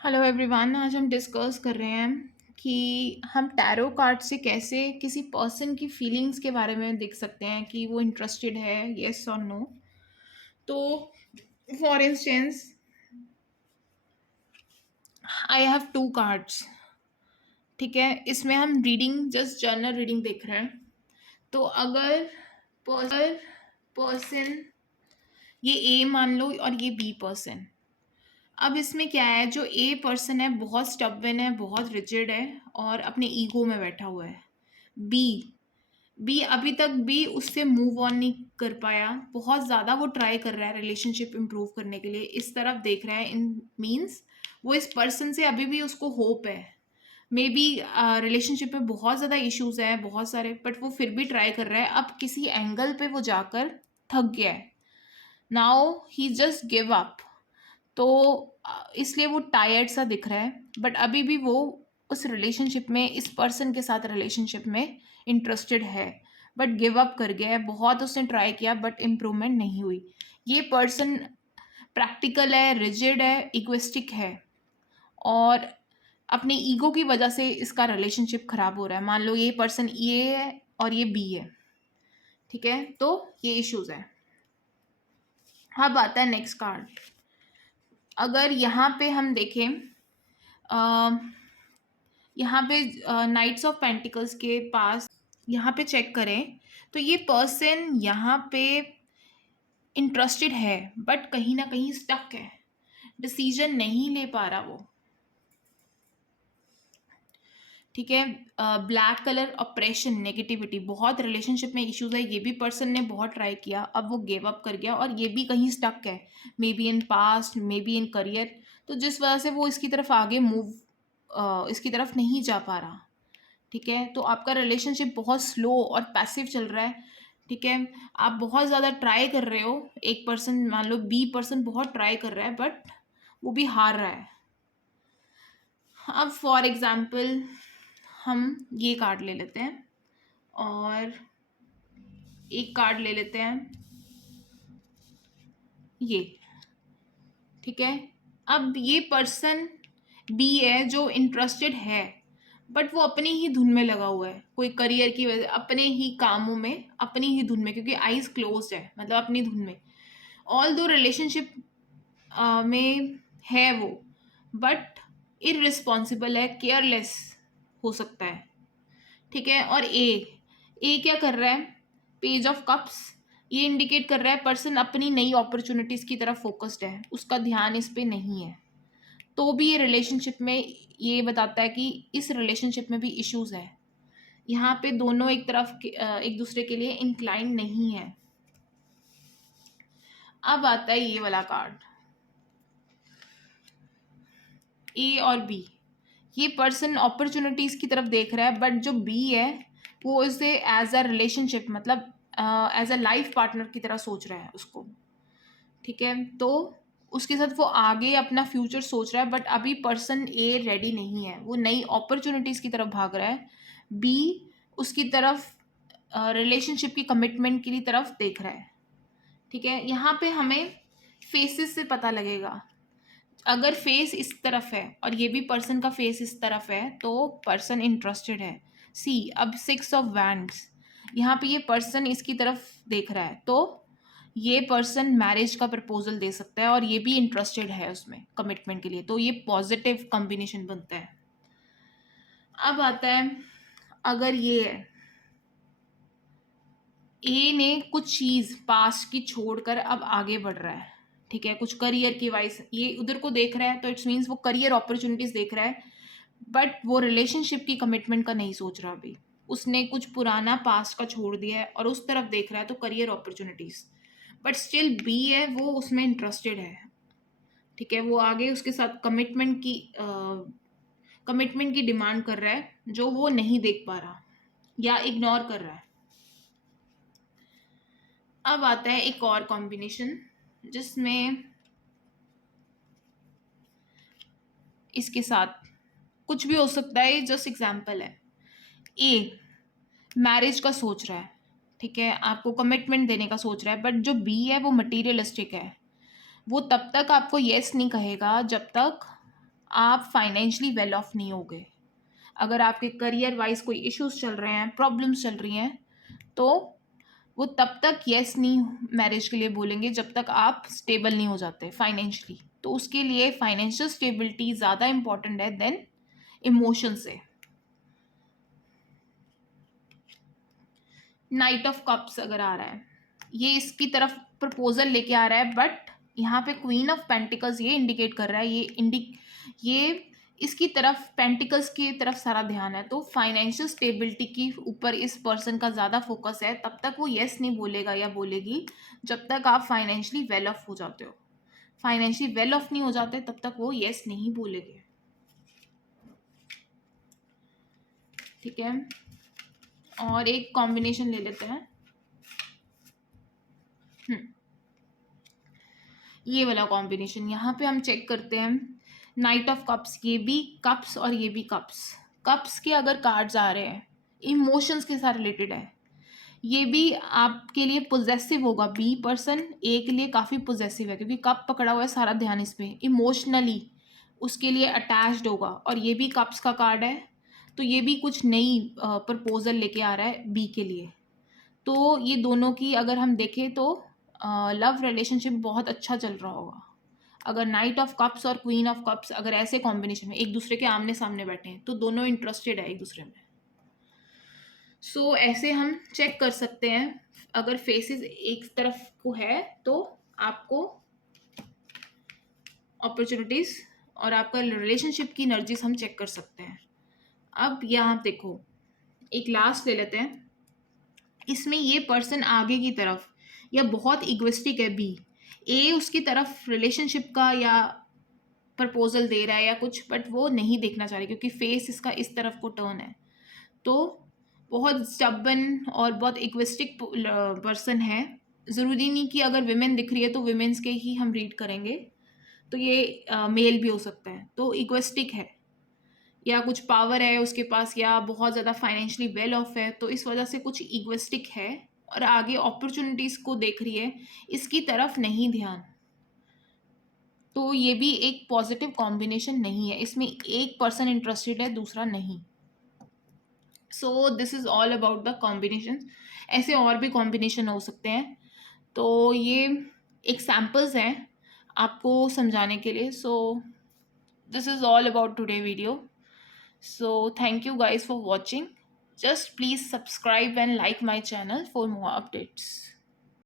Hello everyone. आज हम discuss कर रहे हैं कि हम टैरो कार्ड से कैसे किसी पर्सन की फीलिंग्स के बारे में देख सकते हैं कि वो इंटरेस्टेड है, येस और नो। तो for instance I have to cards. ठीक है, इसमें हम रीडिंग जस्ट जनरल रीडिंग देख रहे हैं। तो अगर पर्सन ये ए मान लो और ये बी पर्सन। अब इसमें क्या है, जो ए पर्सन है बहुत स्टबन है, बहुत रिजिड है और अपने ईगो में बैठा हुआ है। बी बी अभी तक भी उससे मूव ऑन नहीं कर पाया, बहुत ज़्यादा वो ट्राई कर रहा है रिलेशनशिप इम्प्रूव करने के लिए, इस तरफ देख रहा है। इन मीन्स वो इस पर्सन से अभी भी उसको होप है। मे बी रिलेशनशिप में बहुत ज़्यादा इश्यूज है, बहुत सारे, बट वो फिर भी ट्राई कर रहा है। अब किसी एंगल पे वो जाकर थक गया है। Now he just give up. तो इसलिए वो टायर्ड सा दिख रहा है, बट अभी भी वो उस रिलेशनशिप में, इस पर्सन के साथ रिलेशनशिप में इंटरेस्टेड है, बट गिव अप कर गया है। बहुत उसने ट्राई किया बट इम्प्रूवमेंट नहीं हुई। ये पर्सन प्रैक्टिकल है, रिजिड है, इगोइस्टिक है और अपने ईगो की वजह से इसका रिलेशनशिप खराब हो रहा है। मान लो ये पर्सन ए है और ये बी है। ठीक है, तो ये इश्यूज है। अब आता है नेक्स्ट कार्ड। अगर यहाँ पे हम देखें, यहाँ पे नाइट्स ऑफ पेंटिकल्स के पास यहाँ पे चेक करें तो ये पर्सन यहाँ पे इंटरेस्टेड है बट कहीं ना कहीं स्टक है, डिसीजन नहीं ले पा रहा वो। ठीक है, ब्लैक कलर, ऑप्रेशन, नेगेटिविटी, बहुत रिलेशनशिप में इश्यूज है। ये भी पर्सन ने बहुत ट्राई किया, अब वो गिव अप कर गया और ये भी कहीं स्टक है, may be in past, may be in career. तो जिस वजह से वो इसकी तरफ आगे मूव, इसकी तरफ नहीं जा पा रहा। ठीक है, तो आपका रिलेशनशिप बहुत स्लो और पैसिव चल रहा है। ठीक है, आप बहुत ज़्यादा ट्राई कर रहे हो। एक पर्सन, मान लो बी पर्सन, बहुत ट्राई कर रहा है बट वो भी हार रहा है। अब फॉर एग्जाम्पल हम ये कार्ड ले लेते हैं और एक कार्ड ले लेते हैं ये। ठीक है, अब ये पर्सन बी है जो इंटरेस्टेड है बट वो अपनी ही धुन में लगा हुआ है, कोई करियर की वजह, अपने ही कामों में, अपनी ही धुन में, क्योंकि आईज क्लोज्ड है, मतलब अपनी धुन में। ऑल दो रिलेशनशिप में है वो, बट इररिस्पॉन्सिबल है, केयरलेस हो सकता है। ठीक है, और ए क्या कर रहा है, पेज ऑफ कप्स। ये इंडिकेट कर रहा है पर्सन अपनी नई अपॉर्चुनिटीज की तरफ फोकस्ड है, उसका ध्यान इस पे नहीं है। तो भी ये रिलेशनशिप में, ये बताता है कि इस रिलेशनशिप में भी इश्यूज है। यहाँ पे दोनों एक तरफ एक दूसरे के लिए इंक्लाइन नहीं है। अब आता है ये वाला कार्ड, ए और बी। ये पर्सन अपॉर्चुनिटीज की तरफ देख रहा है बट जो बी है वो इसे एज अ रिलेशनशिप, मतलब एज अ लाइफ पार्टनर की तरह सोच रहा है उसको। ठीक है, तो उसके साथ वो आगे अपना फ्यूचर सोच रहा है बट अभी पर्सन ए रेडी नहीं है, वो नई अपॉर्चुनिटीज की तरफ भाग रहा है। बी उसकी तरफ, रिलेशनशिप की कमिटमेंट की तरफ देख रहा है। ठीक है, यहाँ पे हमें फेसेस से पता लगेगा। अगर फेस इस तरफ है और ये भी पर्सन का फेस इस तरफ है तो पर्सन इंटरेस्टेड है। सी, अब 6 ऑफ वैंड्स, यहाँ पे ये पर्सन इसकी तरफ देख रहा है, तो ये पर्सन मैरिज का प्रपोजल दे सकता है और ये भी इंटरेस्टेड है उसमें कमिटमेंट के लिए, तो ये पॉजिटिव कॉम्बिनेशन बनता है। अब आता है, अगर ये है, ए ने कुछ चीज पास्ट की छोड़कर अब आगे बढ़ रहा है। ठीक है, कुछ करियर की वाइज ये उधर को देख रहा है, तो इट्स मीन्स वो करियर अपॉर्चुनिटीज देख रहा है बट वो रिलेशनशिप की कमिटमेंट का नहीं सोच रहा अभी। उसने कुछ पुराना पास्ट का छोड़ दिया है और उस तरफ देख रहा है, तो career opportunities. But still be है, वो उसमें इंटरेस्टेड है। ठीक है, वो आगे उसके साथ कमिटमेंट की डिमांड कर रहा है जो वो नहीं देख पा रहा या इग्नोर कर रहा है। अब आता है एक और कॉम्बिनेशन जिसमें इसके साथ कुछ भी हो सकता है, जस्ट एग्जाम्पल है। ए मैरिज का सोच रहा है, ठीक है, आपको कमिटमेंट देने का सोच रहा है, बट जो बी है वो मटीरियलिस्टिक है। वो तब तक आपको येस नहीं कहेगा जब तक आप फाइनेंशियली वेल ऑफ नहीं होगे। अगर आपके करियर वाइज कोई इश्यूज चल रहे हैं, प्रॉब्लम्स चल रही हैं, तो वो तब तक यस नहीं मैरिज के लिए बोलेंगे जब तक आप स्टेबल नहीं हो जाते फाइनेंशियली। तो उसके लिए फाइनेंशियल स्टेबिलिटी ज़्यादा इंपॉर्टेंट है देन इमोशन से। नाइट ऑफ कप्स अगर आ रहा है, ये इसकी तरफ प्रपोजल लेके आ रहा है, बट यहाँ पे क्वीन ऑफ पेंटिकल्स ये इंडिकेट कर रहा है, ये इसकी तरफ पेंटिकल्स की तरफ सारा ध्यान है। तो फाइनेंशियल स्टेबिलिटी के ऊपर इस पर्सन का ज़्यादा फोकस है। तब तक वो येस नहीं बोलेगा या बोलेगी जब तक आप फाइनेंशियली वेल ऑफ हो जाते हो। फाइनेंशियली वेल ऑफ नहीं हो जाते तब तक वो येस नहीं बोलेंगे। ठीक है, और एक कॉम्बिनेशन ले लेते हैं। ये वाला कॉम्बिनेशन यहाँ पे हम चेक करते हैं। नाइट ऑफ कप्स, ये भी कप्स और ये भी कप्स। कप्स के अगर कार्ड्स आ रहे हैं, इमोशंस के साथ रिलेटेड है, ये भी आपके लिए पोजेसिव होगा। बी पर्सन ए के लिए काफ़ी पोजेसिव है क्योंकि कप पकड़ा हुआ है, सारा ध्यान इस पे, इमोशनली उसके लिए अटैच्ड होगा। और ये भी कप्स का कार्ड है, तो ये भी कुछ नई प्रपोजल लेके आ रहा है बी के लिए। तो ये दोनों की अगर हम देखें तो लव रिलेशनशिप बहुत अच्छा चल रहा होगा। अगर नाइट ऑफ कप्स और क्वीन ऑफ कप्स अगर ऐसे कॉम्बिनेशन में एक दूसरे के आमने सामने बैठे हैं तो दोनों इंटरेस्टेड है एक दूसरे में। सो ऐसे हम चेक कर सकते हैं। अगर फेसेस एक तरफ को है तो आपको अपॉर्चुनिटीज और आपका रिलेशनशिप की एनर्जीज हम चेक कर सकते हैं। अब यहाँ देखो, एक लास्ट ले लेते हैं। इसमें ये पर्सन आगे की तरफ या बहुत इगोइस्टिक है बी, ए उसकी तरफ रिलेशनशिप का या प्रपोजल दे रहा है या कुछ, बट वो नहीं देखना चाह रही क्योंकि फेस इसका इस तरफ को टर्न है। तो बहुत स्टबन और बहुत इक्विस्टिक पर्सन है। ज़रूरी नहीं कि अगर विमेन दिख रही है तो विमेंस के ही हम रीड करेंगे, तो ये मेल भी हो सकता है। तो इक्विस्टिक है या कुछ पावर है उसके पास या बहुत ज़्यादा फाइनेंशियली वेल ऑफ है, तो इस वजह से कुछ इक्विस्टिक है और आगे अपॉर्चुनिटीज़ को देख रही है, इसकी तरफ नहीं ध्यान। तो ये भी एक पॉजिटिव कॉम्बिनेशन नहीं है, इसमें एक पर्सन इंटरेस्टेड है दूसरा नहीं। So this is all about the combination. ऐसे और भी कॉम्बिनेशन हो सकते हैं, तो ये एक सैम्पल्स हैं आपको समझाने के लिए। So this is all about today video. So thank you guys for watching. Just please subscribe and like my channel for more updates.